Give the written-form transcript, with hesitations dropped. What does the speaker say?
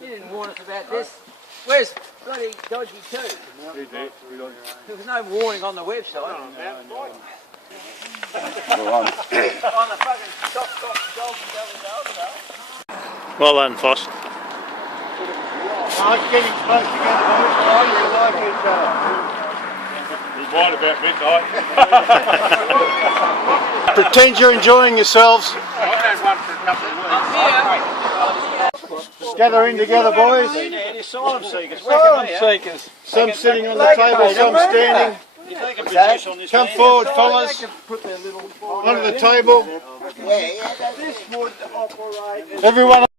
You didn't warn us about this. Where's bloody dodgy too? There was no warning on the website. On the fucking top golden belly. Well done, Foss. Nice getting close together, boys. I really like each other. He's right about midnight. Pretend you're enjoying yourselves. I've had one for a couple of weeks. Gather in together, boys. Asylum seekers. Some sitting on the table, some standing. Come forward, fellas. Onto the table. Everyone.